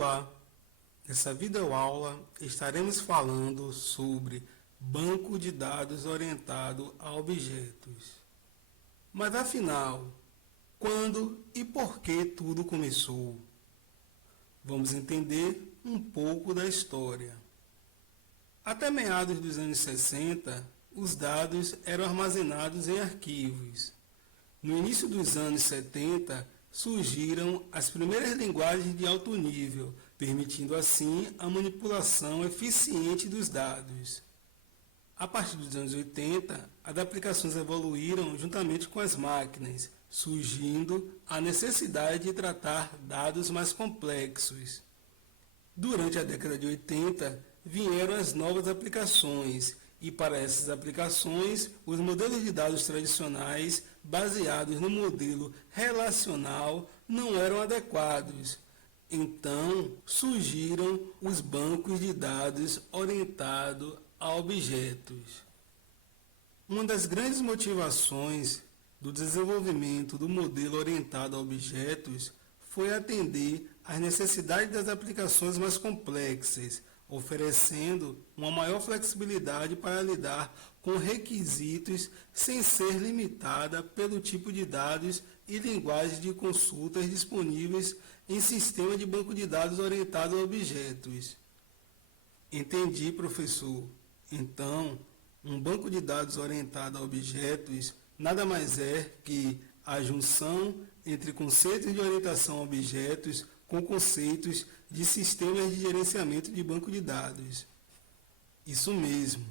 Olá! Nessa videoaula estaremos falando sobre banco de dados orientado a objetos. Mas afinal, quando e por que tudo começou? Vamos entender um pouco da história. Até meados dos anos 60, os dados eram armazenados em arquivos. No início dos anos 70, surgiram as primeiras linguagens de alto nível, permitindo assim a manipulação eficiente dos dados. A partir dos anos 80, as aplicações evoluíram juntamente com as máquinas, surgindo a necessidade de tratar dados mais complexos. Durante a década de 80, vieram as novas aplicações, e para essas aplicações, os modelos de dados tradicionais, baseados no modelo relacional, não eram adequados. Então, surgiram os bancos de dados orientados a objetos. Uma das grandes motivações do desenvolvimento do modelo orientado a objetos foi atender às necessidades das aplicações mais complexas, oferecendo uma maior flexibilidade para lidar com requisitos sem ser limitada pelo tipo de dados e linguagem de consultas disponíveis em sistema de banco de dados orientado a objetos. Entendi, professor. Então, um banco de dados orientado a objetos nada mais é que a junção entre conceitos de orientação a objetos com conceitos de sistemas de gerenciamento de banco de dados. Isso mesmo.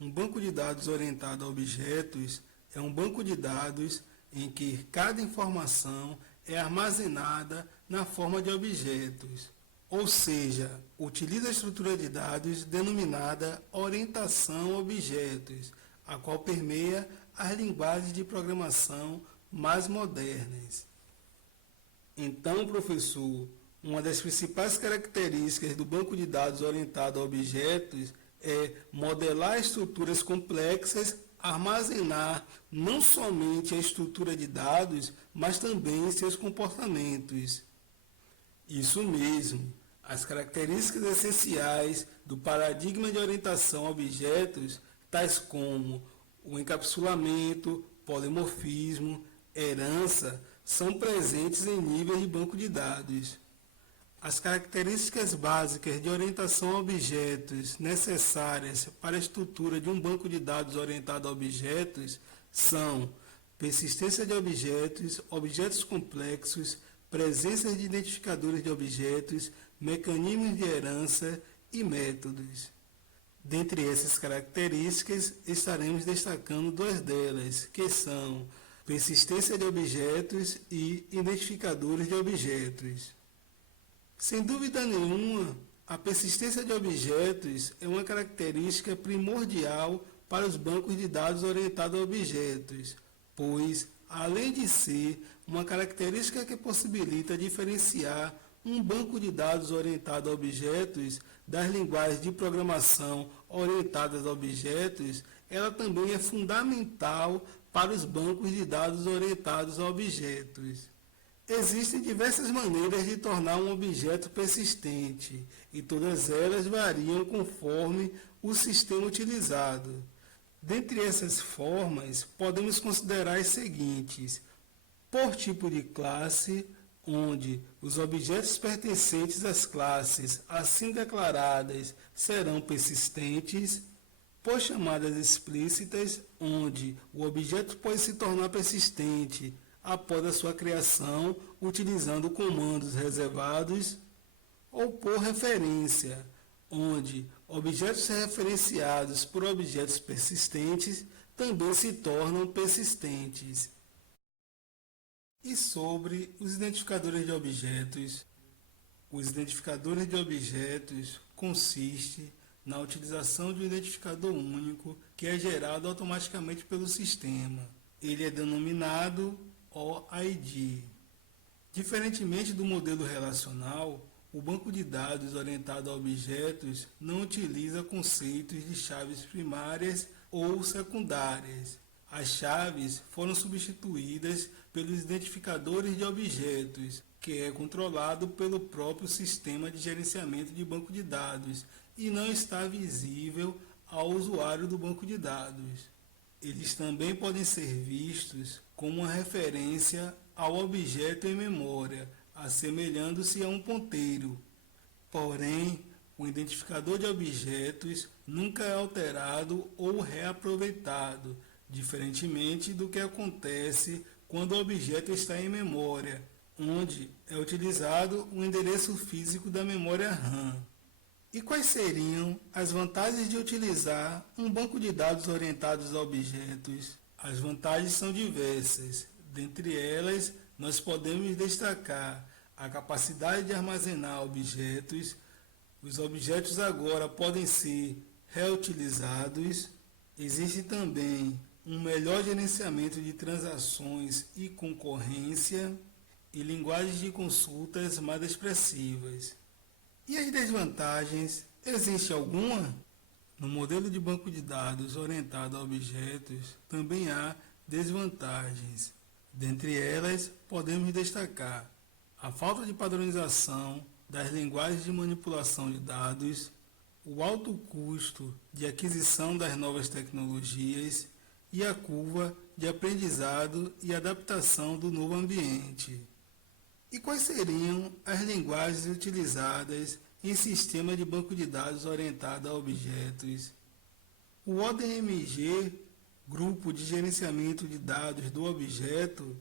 Um banco de dados orientado a objetos é um banco de dados em que cada informação é armazenada na forma de objetos, ou seja, utiliza a estrutura de dados denominada orientação a objetos, a qual permeia as linguagens de programação mais modernas. Então, professor, uma das principais características do banco de dados orientado a objetos é modelar estruturas complexas, armazenar não somente a estrutura de dados, mas também seus comportamentos. Isso mesmo, as características essenciais do paradigma de orientação a objetos, tais como o encapsulamento, polimorfismo, herança, são presentes em níveis de banco de dados. As características básicas de orientação a objetos necessárias para a estrutura de um banco de dados orientado a objetos são persistência de objetos, objetos complexos, presença de identificadores de objetos, mecanismos de herança e métodos. Dentre essas características, estaremos destacando duas delas, que são persistência de objetos e identificadores de objetos. Sem dúvida nenhuma, a persistência de objetos é uma característica primordial para os bancos de dados orientados a objetos, pois, além de ser uma característica que possibilita diferenciar um banco de dados orientado a objetos das linguagens de programação orientadas a objetos, ela também é fundamental para os bancos de dados orientados a objetos. Existem diversas maneiras de tornar um objeto persistente, e todas elas variam conforme o sistema utilizado. Dentre essas formas, podemos considerar as seguintes: por tipo de classe, onde os objetos pertencentes às classes assim declaradas serão persistentes; por chamadas explícitas, onde o objeto pode se tornar persistente após a sua criação utilizando comandos reservados; ou por referência, onde objetos referenciados por objetos persistentes também se tornam persistentes. E sobre os identificadores de objetos? Os identificadores de objetos consistem na utilização de um identificador único que é gerado automaticamente pelo sistema. Ele é denominado OID. Diferentemente do modelo relacional, o banco de dados orientado a objetos não utiliza conceitos de chaves primárias ou secundárias. As chaves foram substituídas pelos identificadores de objetos, que é controlado pelo próprio sistema de gerenciamento de banco de dados e não está visível ao usuário do banco de dados. Eles também podem ser vistos como uma referência ao objeto em memória, assemelhando-se a um ponteiro. Porém, o identificador de objetos nunca é alterado ou reaproveitado, diferentemente do que acontece quando o objeto está em memória, onde é utilizado o endereço físico da memória RAM. E quais seriam as vantagens de utilizar um banco de dados orientados a objetos? As vantagens são diversas. Dentre elas, nós podemos destacar a capacidade de armazenar objetos. Os objetos agora podem ser reutilizados. Existe também um melhor gerenciamento de transações e concorrência e linguagens de consultas mais expressivas. E as desvantagens? Existe alguma? No modelo de banco de dados orientado a objetos, também há desvantagens. Dentre elas, podemos destacar a falta de padronização das linguagens de manipulação de dados, o alto custo de aquisição das novas tecnologias e a curva de aprendizado e adaptação do novo ambiente. E quais seriam as linguagens utilizadas em sistema de banco de dados orientado a objetos? O ODMG, Grupo de Gerenciamento de Dados do Objeto,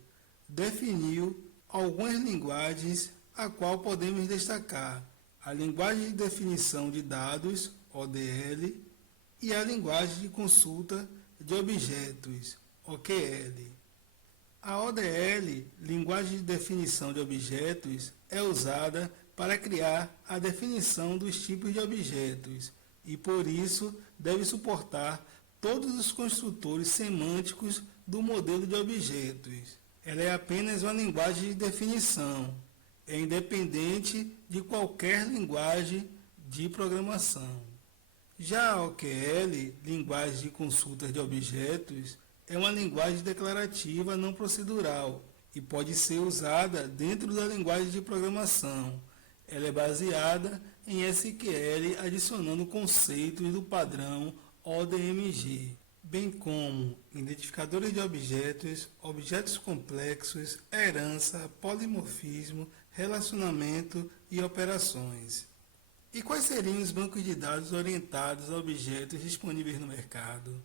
definiu algumas linguagens a qual podemos destacar a linguagem de definição de dados, ODL, e a linguagem de consulta de objetos, OQL. A ODL, linguagem de definição de objetos, é usada para criar a definição dos tipos de objetos e, por isso, deve suportar todos os construtores semânticos do modelo de objetos. Ela é apenas uma linguagem de definição, é independente de qualquer linguagem de programação. Já a OQL, linguagem de consulta de objetos, é uma linguagem declarativa não procedural e pode ser usada dentro da linguagem de programação. Ela é baseada em SQL adicionando conceitos do padrão ODMG, bem como identificadores de objetos, objetos complexos, herança, polimorfismo, relacionamento e operações. E quais seriam os bancos de dados orientados a objetos disponíveis no mercado?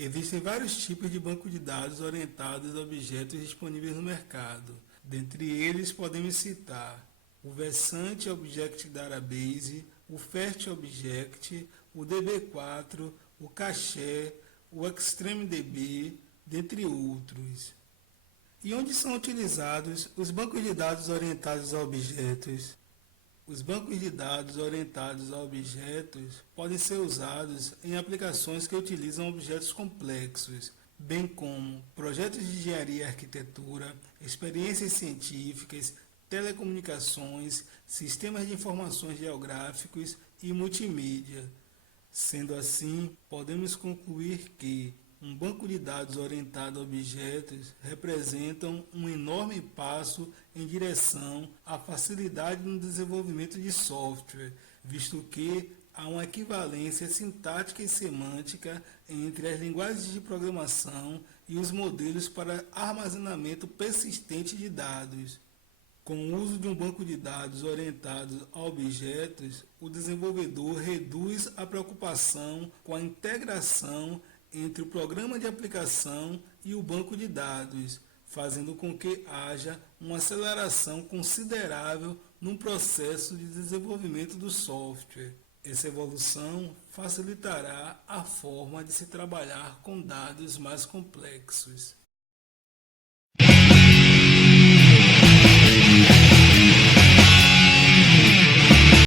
Existem vários tipos de banco de dados orientados a objetos disponíveis no mercado. Dentre eles podemos citar o Versant Object Database, o Fast Object, o DB4, o Cache, o ExtremeDB, dentre outros. E onde são utilizados os bancos de dados orientados a objetos? Os bancos de dados orientados a objetos podem ser usados em aplicações que utilizam objetos complexos, bem como projetos de engenharia e arquitetura, experiências científicas, telecomunicações, sistemas de informações geográficos e multimídia. Sendo assim, podemos concluir que um banco de dados orientado a objetos representa um enorme passo em direção à facilidade no desenvolvimento de software, visto que há uma equivalência sintática e semântica entre as linguagens de programação e os modelos para armazenamento persistente de dados. Com o uso de um banco de dados orientado a objetos, o desenvolvedor reduz a preocupação com a integração entre o programa de aplicação e o banco de dados, fazendo com que haja uma aceleração considerável no processo de desenvolvimento do software. Essa evolução facilitará a forma de se trabalhar com dados mais complexos.